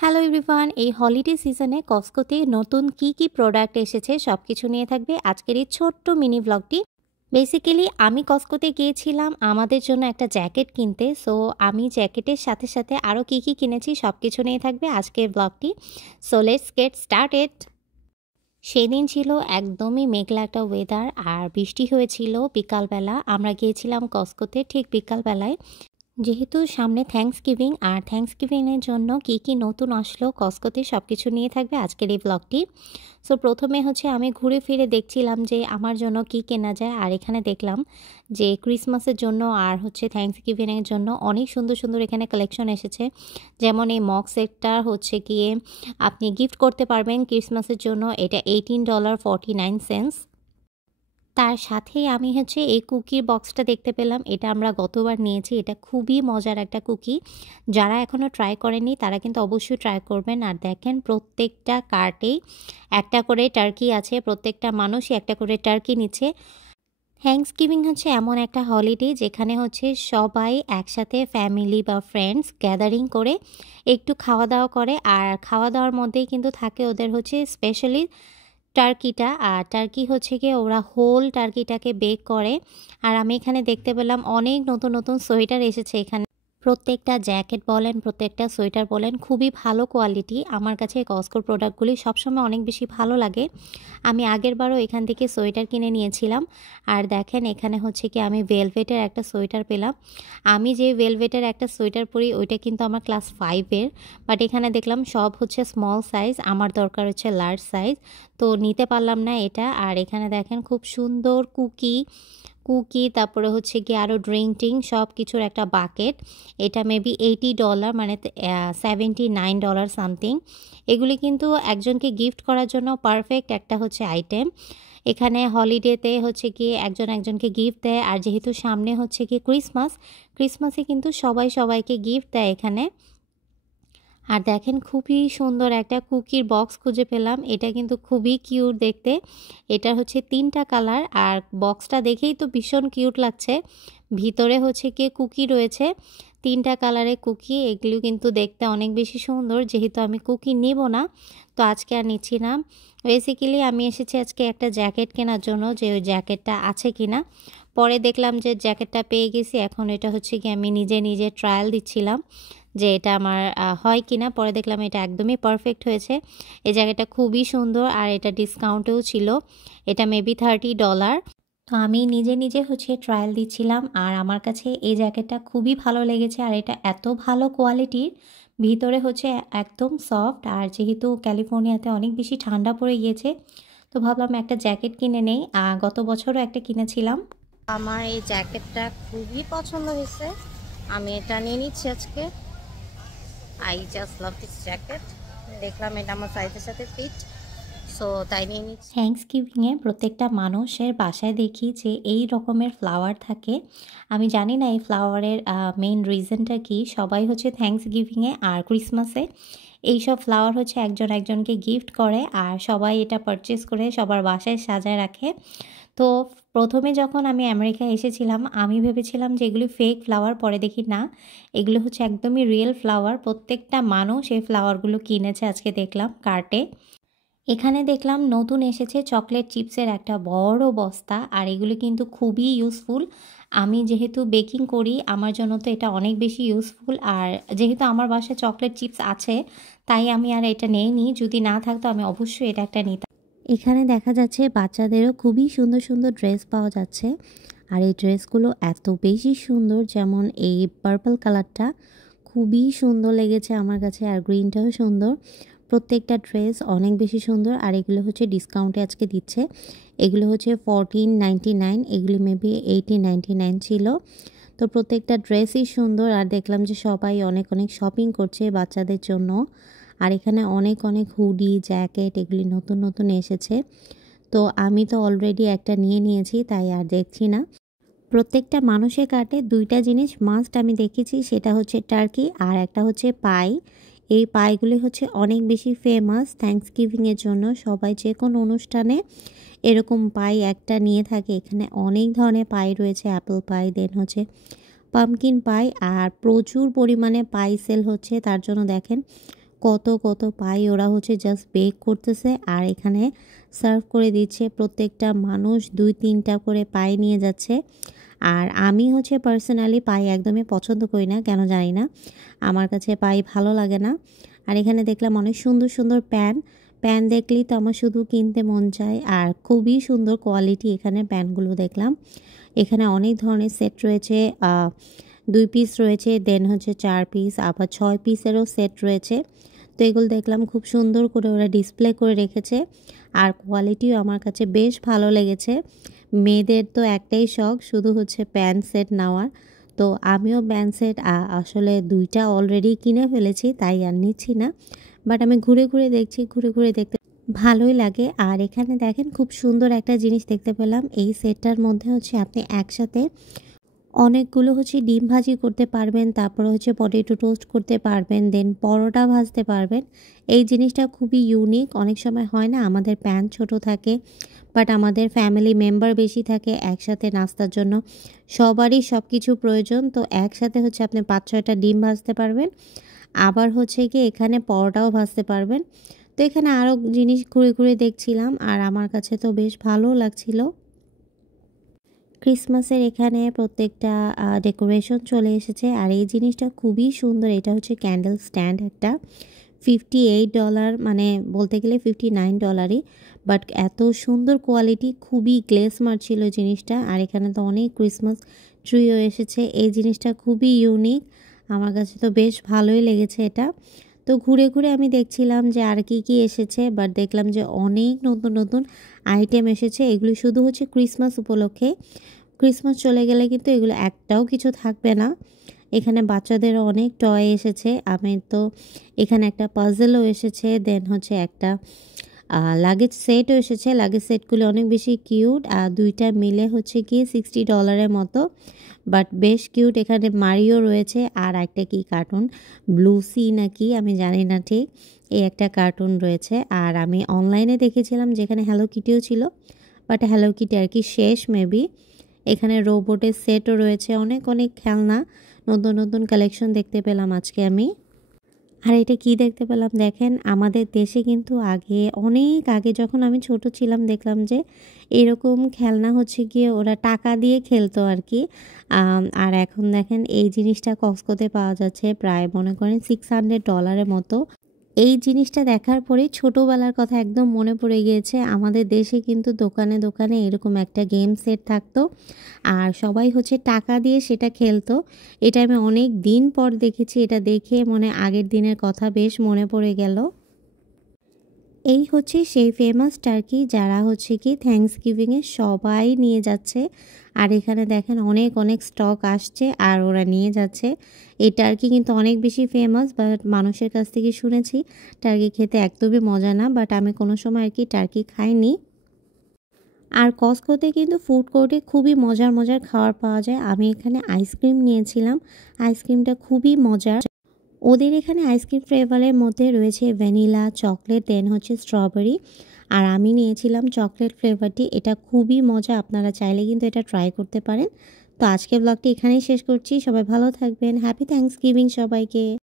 Hello everyone, এই holiday সিজনে কস্কোতে নতুন কি প্রোডাক্ট এসেছে সবকিছু নিয়ে থাকবে আজকের এই ছোট্ট মিনি ব্লগটি। বেসিক্যালি আমি কস্কোতে গিয়েছিলাম আমাদের জন্য একটা জ্যাকেট কিনতে। সো আমি জ্যাকেটের সাথে সাথে আরও কি কিনেছি সবকিছু নিয়ে থাকবে আজকের ব্লগটি। So let's get started. সেদিন ছিল একদমই মেঘলা একটা ওয়েদার আর বৃষ্টি হয়েছিল বিকালবেলা। আমরা গিয়েছিলাম কস্কোতে ঠিক বিকালবেলায়, যেহেতু সামনে থ্যাঙ্কসগিভিং আর থ্যাঙ্কসগিভিংয়ের জন্য কি নতুন আসলো কস্কোতে সবকিছু নিয়ে থাকবে আজকের এই ব্লগটি। সো প্রথমে আমি ঘুরে ফিরে দেখছিলাম যে আমার জন্য কি কেনা যায়, আর এখানে দেখলাম যে ক্রিসমাসের জন্য আর থ্যাঙ্কসগিভিংয়ের জন্য অনেক সুন্দর সুন্দর এখানে কালেকশন এসেছে। যেমন এই মগ সেটটা গিয়ে আপনি গিফট করতে পারবেন ক্রিসমাসের জন্য, এটা $18.49। তার সাথেই আমি এই কুকির বক্সটা দেখতে পেলাম। এটা আমরা গতবার নিয়েছি, এটা খুবই মজার একটা কুকি। যারা এখনও ট্রাই করেনি তারা কিন্তু অবশ্যই ট্রাই করবেন। আর দেখেন প্রত্যেকটা কার্টেই একটা করে টার্কি আছে, প্রত্যেকটা মানুষই একটা করে টার্কি নিচ্ছে। থ্যাঙ্কসগিভিং এমন একটা হলিডে যেখানে সবাই একসাথে ফ্যামিলি বা ফ্রেন্ডস গ্যাদারিং করে একটু খাওয়া দাওয়া করে, আর খাওয়া দাওয়ার মধ্যেই কিন্তু থাকে ওদের স্পেশালি টার্কিটা। আর টার্কি গিয়ে ওরা হোল টার্কিটাকে বেক করে। আর আমি এখানে দেখতে পেলাম অনেক নতুন নতুন সোয়েটার এসেছে এখানে। প্রত্যেকটা জ্যাকেট বলেন, প্রত্যেকটা সোয়েটার বলেন, খুবই ভালো কোয়ালিটি। আমার কাছে কস্কোর প্রোডাক্টগুলি সবসময় অনেক বেশি ভালো লাগে। আমি আগেরবারও এখান থেকে সোয়েটার কিনে নিয়েছিলাম। আর দেখেন এখানে কি আমি ভেলভেটের একটা সোয়েটার পেলাম। আমি যে ভেলভেটের একটা সোয়েটার পরি ওইটা কিন্তু আমার ক্লাস 5-এর, বাট এখানে দেখলাম সব স্মল সাইজ, আমার দরকার লার্জ সাইজ, তো নিতে পারলাম না এটা। আর এখানে দেখেন খুব সুন্দর কুকি, তারপরে গিয়ে আরও ড্রিঙ্ক সব কিছুর একটা বাকেট। এটা মেবি $80, মানে $79 সামথিং। এগুলি কিন্তু একজনকে গিফট করার জন্য পারফেক্ট একটা আইটেম। এখানে হলিডেতে গিয়ে একজনকে গিফট দেয়। আর যেহেতু সামনে গিয়ে ক্রিসমাসে কিন্তু সবাই সবাইকে গিফট দেয় এখানে। আর দেখেন খুবই সুন্দর একটা কুকির বক্স খুঁজে পেলাম। এটা কিন্তু খুবই কিউট দেখতে। এটা 3টা কালার, আর বক্সটা দেখেই তো ভীষণ কিউট লাগছে। ভিতরে কি কুকি রয়েছে, 3টা কালারের কুকি। এগুলো কিন্তু দেখতে অনেক বেশি সুন্দর। যেহেতু আমি কুকি নেব না, তো আজকে আর নিচ্ছি না। বেসিক্যালি আমি এসেছি আজকে একটা জ্যাকেট কেনার জন্য, যে ওই জ্যাকেটটা আছে কিনা। পরে দেখলাম যে জ্যাকেটটা পেয়ে গেছি। এখন এটা কি আমি নিজে ট্রায়াল দিচ্ছিলাম যে এটা আমার হয় কিনা। পরে দেখলাম এটা একদমই পারফেক্ট হয়েছে। এই জায়গাটা খুবই সুন্দর, আর এটা ডিসকাউন্টেও ছিল। এটা মেবি $30। তো আমি নিজে ট্রায়াল দিচ্ছিলাম, আর আমার কাছে এই জ্যাকেটটা খুবই ভালো লেগেছে। আর এটা এত ভালো কোয়ালিটির, ভিতরে একদম সফট। আর যেহেতু ক্যালিফোর্নিয়াতে অনেক বেশি ঠান্ডা পড়ে গিয়েছে, তো ভাবলাম একটা জ্যাকেট কিনে নেই। গত বছরও একটা কিনেছিলাম। আমার এই জ্যাকেটটা খুবই পছন্দ হয়েছে, আমি এটা নিয়ে নিচ্ছি আজকে। I just love this jacket. দেখলাম এটা আমার সাইজের সাথে ফিট, সো তাই নিয়ে নিচ্ছি। থ্যাঙ্কসগিভিংয়ে প্রত্যেকটা মানুষের বাসায় দেখি যে এই রকমের ফ্লাওয়ার থাকে। আমি জানি না এই ফ্লাওয়ারের মেইন রিজনটা কি। সবাই থ্যাঙ্কসগিভিংয়ে আর ক্রিসমাসে এইসব ফ্লাওয়ার একজনকে গিফট করে, আর সবাই এটা পারচেস করে সবার বাসায় সাজায় রাখে। তো প্রথমে যখন আমি আমেরিকায় এসেছিলাম আমি ভেবেছিলাম যে এগুলি ফেক ফ্লাওয়ার, পরে দেখি না, এগুলো একদমই রিয়েল ফ্লাওয়ার। প্রত্যেকটা মানুষ এই ফ্লাওয়ারগুলো কিনেছে আজকে দেখলাম কার্টে। এখানে দেখলাম নতুন এসেছে চকলেট চিপসের একটা বড় বস্তা, আর এগুলো কিন্তু খুবই ইউজফুল। আমি যেহেতু বেকিং করি আমার জন্য তো এটা অনেক বেশি ইউজফুল। আর যেহেতু আমার বাসায় চকলেট চিপস আছে, তাই আমি আর এটা নেইনি। যদি না থাকতো আমি অবশ্যই এটা একটা নিতাম। এখানে দেখা যাচ্ছে বাচ্চাদেরও খুবই সুন্দর সুন্দর ড্রেস পাওয়া যাচ্ছে। আর এই ড্রেসগুলো এত বেশি সুন্দর, যেমন এই পার্পল কালারটা খুবই সুন্দর লেগেছে আমার কাছে, আর গ্রিনটাও সুন্দর। প্রত্যেকটা ড্রেস অনেক বেশি সুন্দর। আর এগুলো ডিসকাউন্টে আজকে দিচ্ছে। এগুলো $14.99, এগুলি মেবি $18.99 ছিল। তো প্রত্যেকটা ড্রেসই সুন্দর। আর দেখলাম যে সবাই অনেক শপিং করছে বাচ্চাদের জন্য। আর এখানে অনেক হুডি, জ্যাকেট এগুলি নতুন এসেছে। তো আমি তো অলরেডি একটা নিয়ে নিয়েছি, তাই আর দেখছি না। প্রত্যেকটা মানুষের কার্টে 2টা জিনিস মাস্ট আমি দেখেছি, সেটা টার্কি আর একটা পাই। এই পাইগুলি অনেক বেশি ফেমাস থ্যাঙ্কসগিভিংয়ের জন্য। সবাই যে কোনো অনুষ্ঠানে এরকম পাই একটা নিয়ে থাকে। এখানে অনেক ধরনের পাই রয়েছে, অ্যাপল পাই, দেন পামকিন পাই, আর প্রচুর পরিমাণে পাই সেল হচ্ছে। তার জন্য দেখেন কত কত পাই ওরা হচ্ছে জাস্ট বেক করতেছে আর এখানে সার্ভ করে দিচ্ছে। প্রত্যেকটা মানুষ 2-3টা করে পাই নিয়ে যাচ্ছে। আর আমি হচ্ছে পার্সোনালি পাই একদমই পছন্দ করি না, কেন জানি না, আমার কাছে পাই ভালো লাগে না। আর এখানে দেখলাম অনেক সুন্দর সুন্দর প্যান দেখলেই তো আমার শুধু কিনতে মন চায়। আর খুবই সুন্দর কোয়ালিটি এখানে প্যানগুলো দেখলাম। এখানে অনেক ধরনের সেট রয়েছে, 2 পিস রয়েছে, দেন হচ্ছে 4 পিস, আবার 6 পিসেরও সেট রয়েছে। তো এগুলো দেখলাম খুব সুন্দর করে ওরা ডিসপ্লে করে রেখেছে আর কোয়ালিটিও আমার কাছে বেশ ভালো লেগেছে। মেয়েদের তো একটাই শখ, শুধু হচ্ছে প্যান্ট সেট নেওয়ার। তো আমিও প্যান্ট সেট আসলে 2টা অলরেডি কিনে ফেলেছি, তাই আর নিচ্ছি না। বাট আমি ঘুরে ঘুরে দেখছি, ঘুরে ঘুরে দেখতে ভালোই লাগে। আর এখানে দেখেন খুব সুন্দর একটা জিনিস দেখতে পেলাম। এই সেটটার মধ্যে হচ্ছে আপনি একসাথে অনেকগুলো হচ্ছে ডিম ভাজি করতে পারবেন, তারপরে হচ্ছে পটেটো টোস্ট করতে পারবেন, দেন পরোটা ভাজতে পারবেন। এই জিনিসটা খুবই ইউনিক। অনেক সময় হয় না আমাদের প্যান ছোট থাকে, বাট আমাদের ফ্যামিলি মেম্বার বেশি থাকে, একসাথে নাস্তার জন্য সবারই সব কিছু প্রয়োজন। তো একসাথে হচ্ছে আপনি 5-6টা ডিম ভাজতে পারবেন, আবার হচ্ছে কি এখানে পরোটাও ভাজতে পারবেন। তো এখানে আরও জিনিস ঘুরে ঘুরে দেখছিলাম আর আমার কাছে তো বেশ ভালো লাগছিল। ক্রিসমাসের এখানে প্রত্যেকটা ডেকোরেশন চলে এসেছে আর এই জিনিসটা খুবই সুন্দর। এটা হচ্ছে ক্যান্ডেল স্ট্যান্ড একটা, $58, মানে বলতে গেলে $59, বাট এত সুন্দর কোয়ালিটি, খুবই গ্লেস মারছিল জিনিসটা। আর এখানে তো অনেক ক্রিসমাস ট্রিও এসেছে। এই জিনিসটা খুবই ইউনিক, আমার কাছে তো বেশ ভালোই লেগেছে এটা। তো ঘুরে ঘুরে আমি দেখছিলাম যে আর কি কি এসেছে, বাট দেখলাম যে অনেক নতুন নতুন আইটেম এসেছে। এগুলি শুধু হচ্ছে ক্রিসমাস উপলক্ষে, ক্রিসমাস চলে গেলে কিন্তু এগুলো একটাও কিছু থাকবে না। এখানে বাচ্চাদেরও অনেক টয় এসেছে। আমি তো এখানে একটা পাজলও এসেছে, দেন হচ্ছে একটা লাগেজ সেটও এসেছে। লাগেজ সেটগুলো অনেক বেশি কিউট, আর 2টা মিলে হচ্ছে গিয়ে $60 মতো, বাট বেশ কিউট। এখানে মারিও রয়েছে আর একটা কি কার্টুন, ব্লু সি নাকি আমি জানি না ঠিক, এই একটা কার্টুন রয়েছে। আর আমি অনলাইনে দেখেছিলাম যেখানে হ্যালো কিটিও ছিল, বাট হ্যালো কিটি আর কি শেষ মেবি। এখানে রোবটের সেটও রয়েছে, অনেক অনেক খেলনা, নতুন নতুন কালেকশন দেখতে পেলাম আজকে আমি। আর এটা কি দেখতে পেলাম দেখেন, আমাদের দেশে কিন্তু আগে, অনেক আগে যখন আমি ছোট ছিলাম, দেখলাম যে এরকম খেলনা হচ্ছে গিয়ে ওরা টাকা দিয়ে খেলতো আর কি। আর এখন দেখেন এই জিনিসটা কস্কোতে পাওয়া যাচ্ছে প্রায় মনে করেন $600 মতো। এই জিনিসটা দেখার পরে ছোটোবেলার কথা একদম মনে পড়ে গিয়েছে। আমাদের দেশে কিন্তু দোকানে দোকানে এরকম একটা গেম সেট থাকতো আর সবাই হচ্ছে টাকা দিয়ে সেটা খেলতো। এটা আমি অনেক দিন পর দেখেছি, এটা দেখে মনে আগের দিনের কথা বেশ মনে পড়ে গেল। এই হচ্ছে সেই ফেমাস টার্কি যারা হচ্ছে কি থ্যাঙ্কসগিভিংয়ে সবাই নিয়ে যাচ্ছে। আর এখানে দেখেন অনেক অনেক স্টক আসছে আর ওরা নিয়ে যাচ্ছে। এই টার্কি কিন্তু অনেক বেশি ফেমাস, বাট মানুষের কাছ থেকে শুনেছি টার্কি খেতে একদমই মজা না, বাট আমি কোনো সময় আর কি টার্কি খাইনি। আর কস্কোতে কিন্তু ফুড কোর্টে খুবই মজার মজার খাবার পাওয়া যায়। আমি এখানে আইসক্রিম নিয়েছিলাম, আইসক্রিমটা খুবই মজার। ওদের এখানে আইসক্রিম ফ্লেভারের মধ্যে রয়েছে ভ্যানিলা, চকলেট, দেন হচ্ছে স্ট্রবেরি। আর আমি নিয়েছিলাম চকলেট ফ্লেভারটি, এটা খুবই মজা, আপনারা চাইলে কিন্তু এটা ট্রাই করতে পারেন। তো আজকের ব্লগটি এখানেই শেষ করছি, সবাই ভালো থাকবেন, হ্যাপি থ্যাঙ্কসগিভিং সবাইকে।